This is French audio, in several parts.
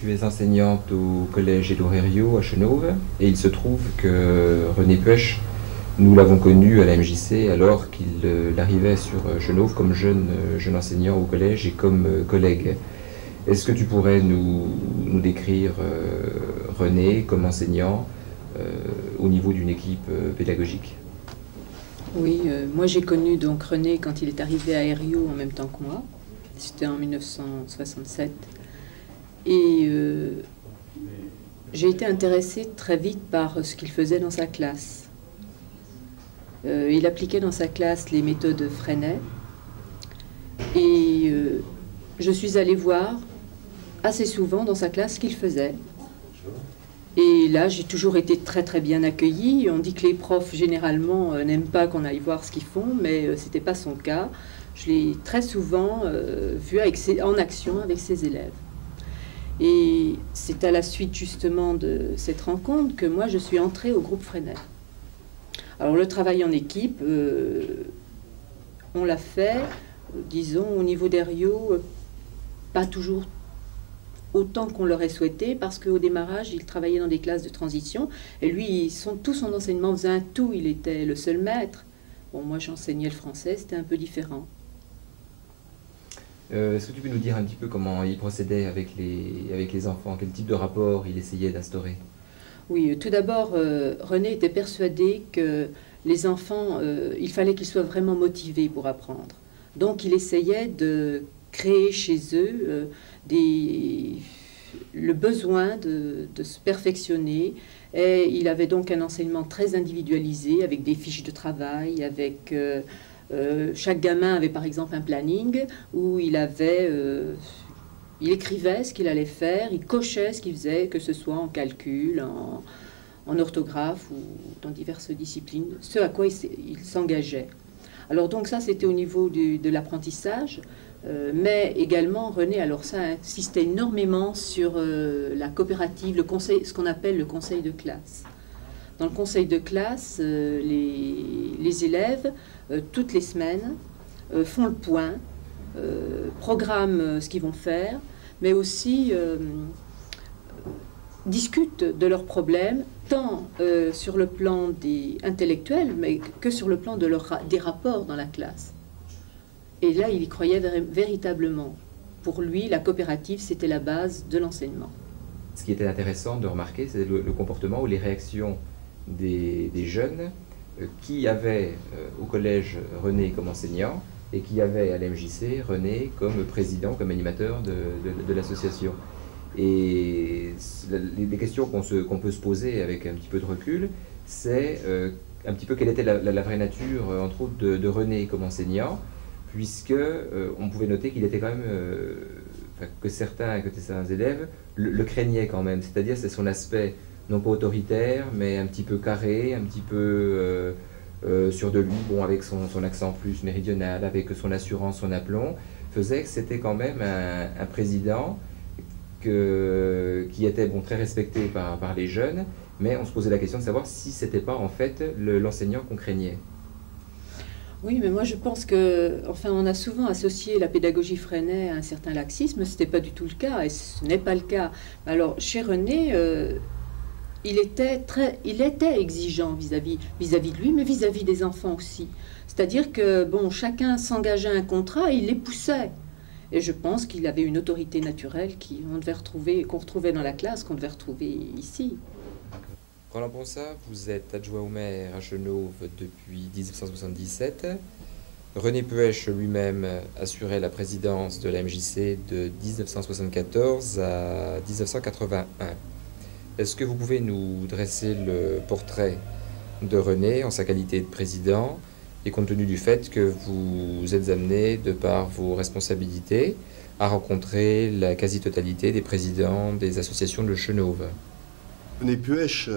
Tu es enseignante au collège Édouard Herriot à Chenôve et il se trouve que René Puech, nous l'avons connu à la MJC alors qu'il arrivait sur Chenôve comme jeune enseignant au collège et comme collègue. Est-ce que tu pourrais nous décrire René comme enseignant au niveau d'une équipe pédagogique? Oui, moi j'ai connu donc René quand il est arrivé à Herriot en même temps que moi. C'était en 1967. Et j'ai été intéressée très vite par ce qu'il faisait dans sa classe. Il appliquait dans sa classe les méthodes Freinet. Et je suis allée voir assez souvent dans sa classe ce qu'il faisait. Et là, j'ai toujours été très très bien accueillie. On dit que les profs, généralement, n'aiment pas qu'on aille voir ce qu'ils font, mais ce n'était pas son cas. Je l'ai très souvent vu en action avec ses élèves. Et c'est à la suite justement de cette rencontre que moi, je suis entrée au groupe Freinet. Alors le travail en équipe, on l'a fait, disons, au niveau d'Herriot, pas toujours autant qu'on l'aurait souhaité, parce qu'au démarrage, il travaillait dans des classes de transition, et lui, tout son enseignement faisait un tout, il était le seul maître. Bon, moi, j'enseignais le français, c'était un peu différent. Est-ce que tu peux nous dire un petit peu comment il procédait avec les enfants? Quel type de rapport il essayait d'instaurer? Oui, tout d'abord, René était persuadé que les enfants, il fallait qu'ils soient vraiment motivés pour apprendre. Donc, il essayait de créer chez eux le besoin de se perfectionner. Et il avait donc un enseignement très individualisé, avec des fiches de travail, avec... chaque gamin avait par exemple un planning où il écrivait ce qu'il allait faire, il cochait ce qu'il faisait, que ce soit en calcul, en orthographe ou dans diverses disciplines, ce à quoi il s'engageait. Alors donc ça, c'était au niveau de l'apprentissage, mais également René, alors ça, insistait énormément sur la coopérative, le conseil, ce qu'on appelle le conseil de classe. Dans le conseil de classe, les élèves, toutes les semaines, font le point, programment ce qu'ils vont faire, mais aussi discutent de leurs problèmes, tant sur le plan intellectuel, mais que sur le plan des rapports dans la classe. Et là, il y croyait véritablement. Pour lui, la coopérative, c'était la base de l'enseignement. Ce qui était intéressant de remarquer, c'est le comportement ou les réactions des jeunes qui avaient au collège René comme enseignant et qui avaient à l'MJC René comme président, comme animateur de l'association. Et les questions qu'on peut se poser avec un petit peu de recul, c'est un petit peu quelle était la vraie nature, entre autres, de René comme enseignant, puisque on pouvait noter qu'il était quand même, que certains élèves le craignaient quand même, c'est-à-dire c'est son aspect non pas autoritaire, mais un petit peu carré, un petit peu sûr de lui, bon, avec son accent plus méridional, avec son assurance, son aplomb, faisait que c'était quand même un président qui était bon, très respecté par les jeunes, mais on se posait la question de savoir si c'était pas en fait l'enseignant qu'on craignait. Oui, mais moi je pense que, enfin, on a souvent associé la pédagogie Freinet à un certain laxisme. C'était pas du tout le cas, et ce n'est pas le cas. Alors, chez René, il était exigeant vis-à-vis de lui, mais vis-à-vis des enfants aussi. C'est-à-dire que, bon, chacun s'engageait à un contrat et il les poussait. Et je pense qu'il avait une autorité naturelle qu'on retrouvait dans la classe, qu'on devait retrouver ici. Roland Ponsat, vous êtes adjoint au maire à Chenôve depuis 1977. René Puech lui-même assurait la présidence de la MJC de 1974 à 1981. Est-ce que vous pouvez nous dresser le portrait de René en sa qualité de président et compte tenu du fait que vous êtes amené, de par vos responsabilités, à rencontrer la quasi-totalité des présidents des associations de Chenôve? René Puech,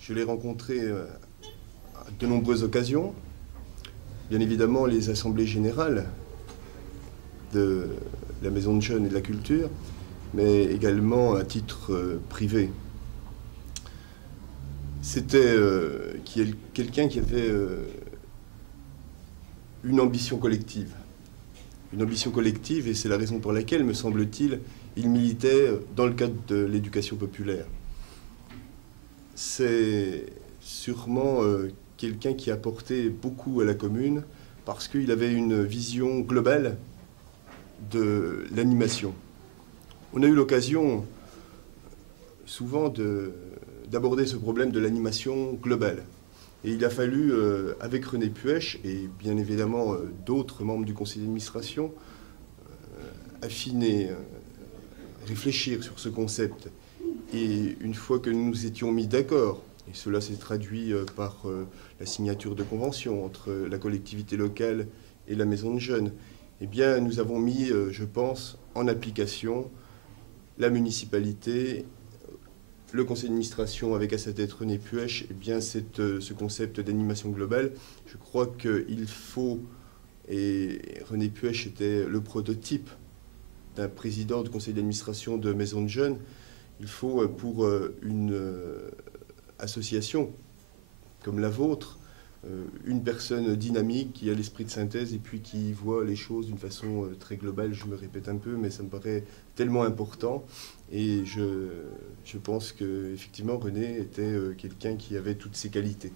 je l'ai rencontré à de nombreuses occasions. Bien évidemment, les assemblées générales de la Maison de Jeunes et de la Culture, mais également à titre privé. C'était quelqu'un qui avait une ambition collective. Une ambition collective, et c'est la raison pour laquelle, me semble-t-il, il militait dans le cadre de l'éducation populaire. C'est sûrement quelqu'un qui a apporté beaucoup à la commune parce qu'il avait une vision globale de l'animation. On a eu l'occasion souvent d'aborder ce problème de l'animation globale. Et il a fallu, avec René Puech et bien évidemment d'autres membres du conseil d'administration, affiner, réfléchir sur ce concept. Et une fois que nous nous étions mis d'accord, et cela s'est traduit par la signature de convention entre la collectivité locale et la maison de jeunes, eh bien nous avons mis, je pense, en application la municipalité, le conseil d'administration avec à sa tête René Puech, eh bien ce concept d'animation globale. Je crois qu'il faut, et René Puech était le prototype d'un président du conseil d'administration de maison de jeunes, il faut pour une association comme la vôtre, une personne dynamique qui a l'esprit de synthèse et puis qui voit les choses d'une façon très globale. Je me répète un peu, mais ça me paraît tellement important. Et je pense qu'effectivement, René était quelqu'un qui avait toutes ces qualités.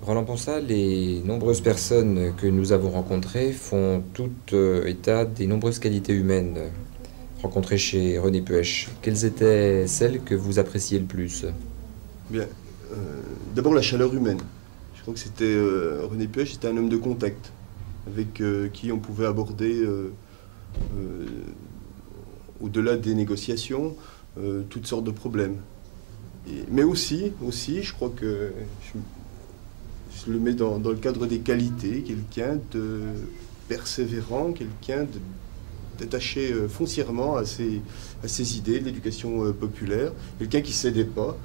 Roland Ponsat, les nombreuses personnes que nous avons rencontrées font tout état des nombreuses qualités humaines rencontrées chez René Puech. Quelles étaient celles que vous appréciez le plus? Bien, d'abord la chaleur humaine. Je crois que c'était René Puech, c'était un homme de contact avec qui on pouvait aborder au-delà des négociations toutes sortes de problèmes. Mais aussi, je crois que je le mets dans le cadre des qualités, quelqu'un de persévérant, quelqu'un d'attaché foncièrement à ses idées de l'éducation populaire, quelqu'un qui ne cédait pas.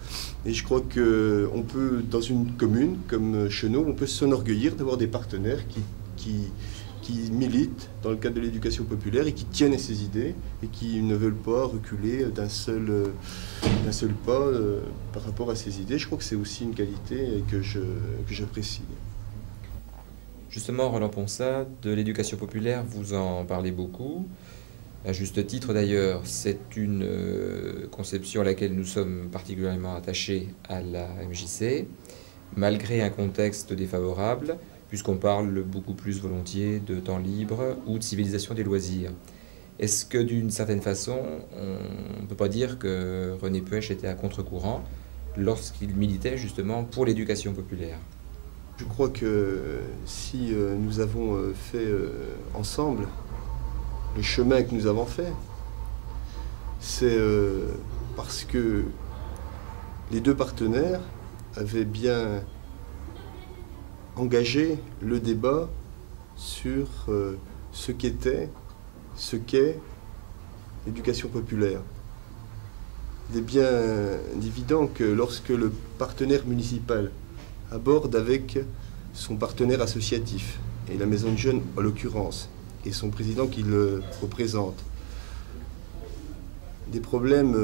Et je crois qu'on peut, dans une commune comme Chenaux, on peut s'enorgueillir d'avoir des partenaires qui militent dans le cadre de l'éducation populaire et qui tiennent à ces idées et qui ne veulent pas reculer d'un seul pas par rapport à ces idées. Je crois que c'est aussi une qualité que j'apprécie. Justement, Roland Ponsat, de l'éducation populaire, vous en parlez beaucoup. À juste titre d'ailleurs, c'est une conception à laquelle nous sommes particulièrement attachés à la MJC, malgré un contexte défavorable, puisqu'on parle beaucoup plus volontiers de temps libre ou de civilisation des loisirs. Est-ce que d'une certaine façon, on ne peut pas dire que René Puech était à contre-courant lorsqu'il militait justement pour l'éducation populaire? Je crois que si nous avons fait ensemble le chemin que nous avons fait, c'est parce que les deux partenaires avaient bien engagé le débat sur ce qu'est l'éducation populaire. Il est bien évident que lorsque le partenaire municipal aborde avec son partenaire associatif, et la maison de jeunes en l'occurrence, et son président qui le représente, des problèmes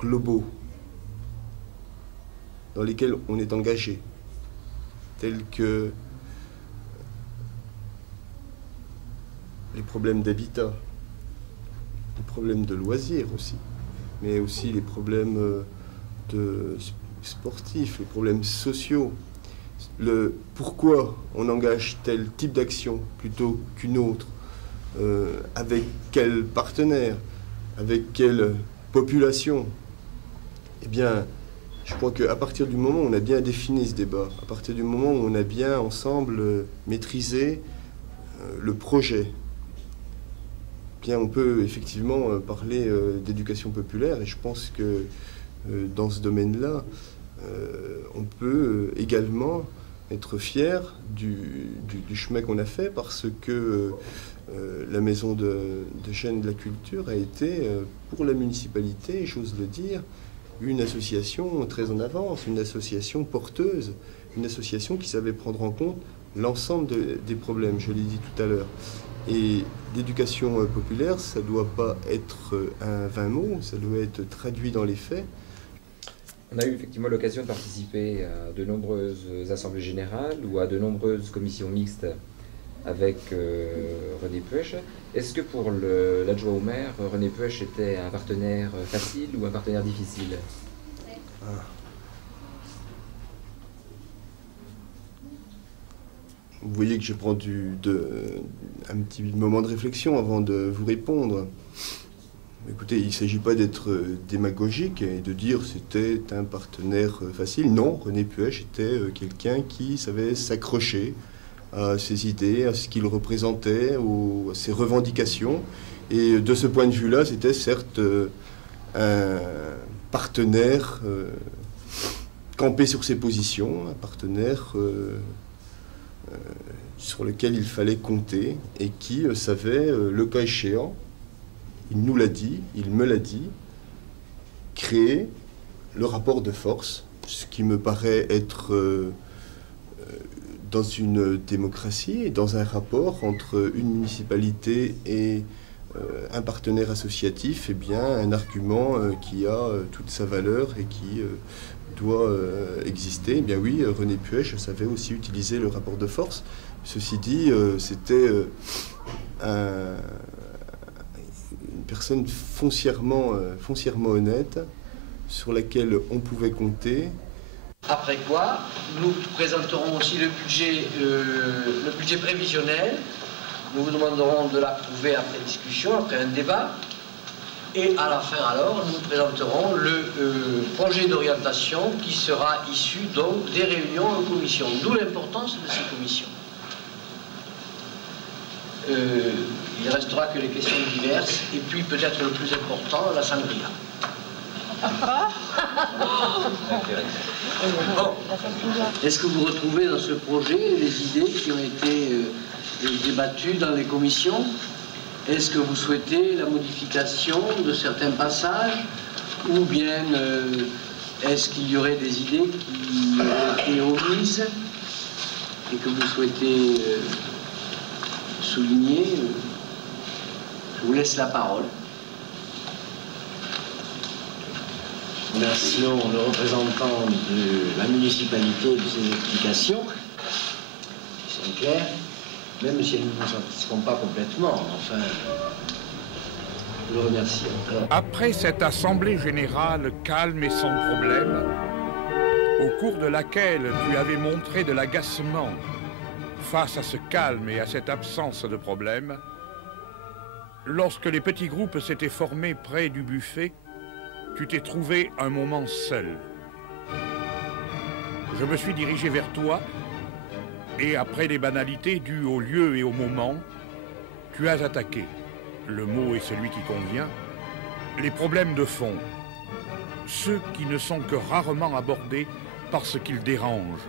globaux dans lesquels on est engagé, tels que les problèmes d'habitat, les problèmes de loisirs aussi, mais aussi les problèmes sportifs, les problèmes sociaux. Pourquoi on engage tel type d'action plutôt qu'une autre, avec quel partenaire, avec quelle population? Eh bien, je crois qu'à partir du moment où on a bien défini ce débat, à partir du moment où on a bien ensemble maîtrisé le projet, bien on peut effectivement parler d'éducation populaire, et je pense que dans ce domaine-là, on peut également être fier du chemin qu'on a fait, parce que la maison de jeunes de la culture a été, pour la municipalité, j'ose le dire, une association très en avance, une association porteuse, une association qui savait prendre en compte l'ensemble des problèmes, je l'ai dit tout à l'heure. Et l'éducation populaire, ça ne doit pas être un vain mot, ça doit être traduit dans les faits. On a eu effectivement l'occasion de participer à de nombreuses assemblées générales ou à de nombreuses commissions mixtes avec René Puech. Est-ce que pour l'adjoint au maire, René Puech était un partenaire facile ou un partenaire difficile? Vous voyez que je prends un petit moment de réflexion avant de vous répondre. Écoutez, il ne s'agit pas d'être démagogique et de dire c'était un partenaire facile. Non, René Puech était quelqu'un qui savait s'accrocher à ses idées, à ce qu'il représentait, à ses revendications. Et de ce point de vue-là, c'était certes un partenaire campé sur ses positions, un partenaire sur lequel il fallait compter et qui savait, le cas échéant, il nous l'a dit, il me l'a dit, créer le rapport de force, ce qui me paraît être dans une démocratie et dans un rapport entre une municipalité et un partenaire associatif, eh bien, un argument qui a toute sa valeur et qui doit exister. Eh bien oui, René Puech savait aussi utiliser le rapport de force. Ceci dit, c'était une personne foncièrement honnête, sur laquelle on pouvait compter. Après quoi, nous présenterons aussi le budget prévisionnel. Nous vous demanderons de l'approuver après discussion, après un débat. Et à la fin, alors, nous présenterons le projet d'orientation qui sera issu donc des réunions en commission. D'où l'importance de ces commissions. Il restera que les questions diverses et puis peut-être le plus important, la sangria. Bon. Est-ce que vous retrouvez dans ce projet les idées qui ont été débattues dans les commissions? Est-ce que vous souhaitez la modification de certains passages ou bien est-ce qu'il y aurait des idées qui ont été omises et que vous souhaitez souligner? Je vous laisse la parole. Remercions le représentant de la municipalité de ses explications, qui sont claires, même si elles ne nous satisfont pas complètement. Enfin, je le remercie. Après cette assemblée générale calme et sans problème, au cours de laquelle tu avais montré de l'agacement face à ce calme et à cette absence de problème, lorsque les petits groupes s'étaient formés près du buffet, tu t'es trouvé un moment seul. Je me suis dirigé vers toi et après les banalités dues au lieu et au moment, tu as attaqué, le mot est celui qui convient, les problèmes de fond, ceux qui ne sont que rarement abordés parce qu'ils dérangent,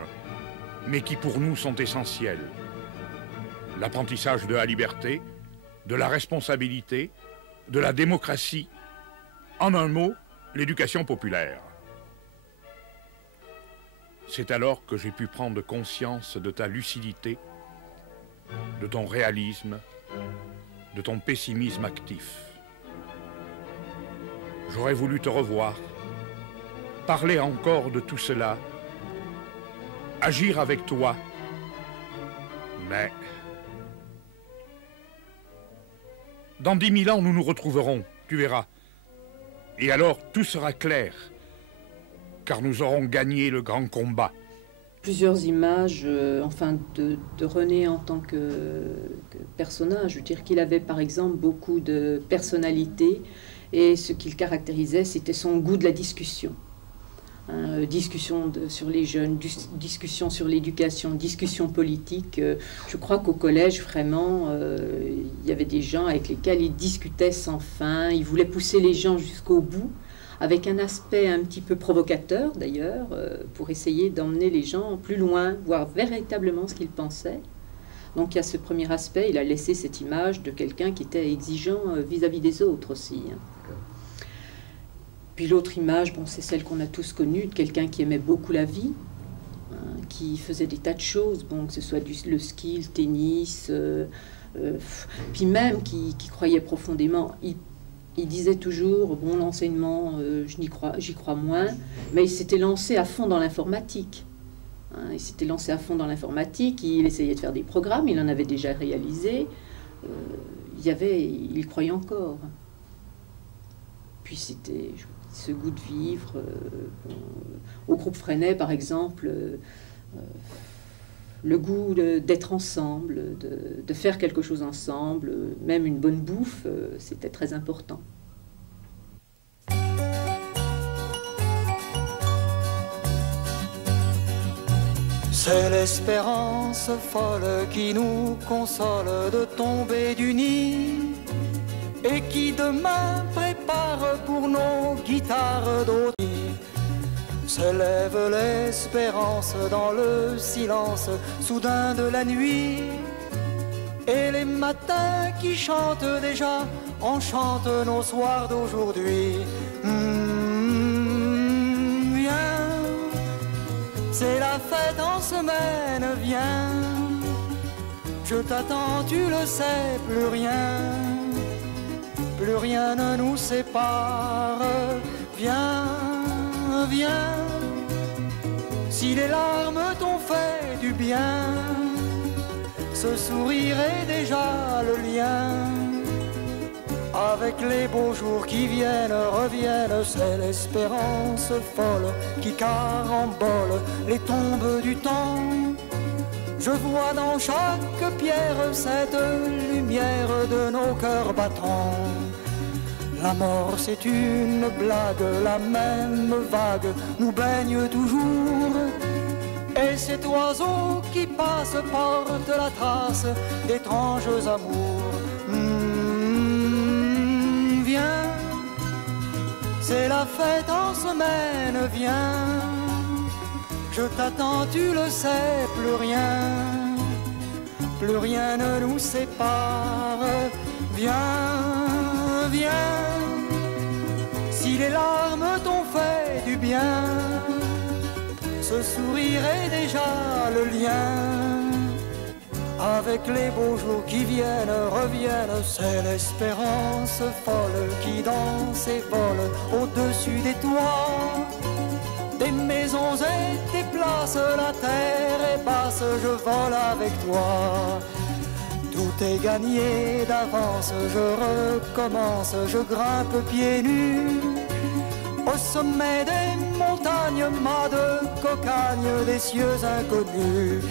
mais qui pour nous sont essentiels. L'apprentissage de la liberté, de la responsabilité, de la démocratie, en un mot, l'éducation populaire. C'est alors que j'ai pu prendre conscience de ta lucidité, de ton réalisme, de ton pessimisme actif. J'aurais voulu te revoir, parler encore de tout cela, agir avec toi, mais dans 10 000 ans, nous nous retrouverons, tu verras. Et alors, tout sera clair, car nous aurons gagné le grand combat. Plusieurs images de René en tant que personnage. Je veux dire qu'il avait par exemple beaucoup de personnalité et ce qu'il caractérisait, c'était son goût de la discussion. Discussion sur les jeunes, discussion sur l'éducation, discussion politique. Je crois qu'au collège, vraiment, il y avait des gens avec lesquels il discutait sans fin. Il voulait pousser les gens jusqu'au bout, avec un aspect un petit peu provocateur d'ailleurs, pour essayer d'emmener les gens plus loin, voir véritablement ce qu'ils pensaient. Donc il y a ce premier aspect, il a laissé cette image de quelqu'un qui était exigeant vis-à-vis des autres aussi. Puis l'autre image, bon, c'est celle qu'on a tous connue, de quelqu'un qui aimait beaucoup la vie, qui faisait des tas de choses, bon, que ce soit le ski, le tennis, puis même qui croyait profondément. Il disait toujours, bon, l'enseignement, j'y crois moins, mais il s'était lancé à fond dans l'informatique. hein. Il s'était lancé à fond dans l'informatique, il essayait de faire des programmes, il en avait déjà réalisé. Il y croyait encore. Puis c'était ce goût de vivre. Au groupe Freinet, par exemple, le goût d'être ensemble, de faire quelque chose ensemble, même une bonne bouffe, c'était très important. C'est l'espérance folle qui nous console de tomber du nid et qui demain prépare pour nos guitares d'autres. S'élève l'espérance dans le silence soudain de la nuit, et les matins qui chantent déjà enchantent nos soirs d'aujourd'hui. Viens, c'est la fête en semaine, viens, je t'attends, tu le sais, plus rien ne nous sépare. Viens, viens, si les larmes t'ont fait du bien, ce sourire est déjà le lien. Avec les beaux jours qui viennent, reviennent, c'est l'espérance folle qui carambole les tombes du temps. Je vois dans chaque pierre cette lumière de nos cœurs battants. La mort c'est une blague, la même vague nous baigne toujours. Et cet oiseau qui passe porte la trace d'étranges amours. Viens, c'est la fête en semaine, viens, je t'attends, tu le sais, plus rien ne nous sépare. Viens, viens, si les larmes t'ont fait du bien, ce sourire est déjà le lien. Avec les beaux jours qui viennent, reviennent, c'est l'espérance folle qui danse et vole au-dessus des toits, des maisons et des places, la terre est basse, je vole avec toi. Tout est gagné d'avance, je recommence, je grimpe pieds nus au sommet des montagnes, mâts de cocagne, des cieux inconnus.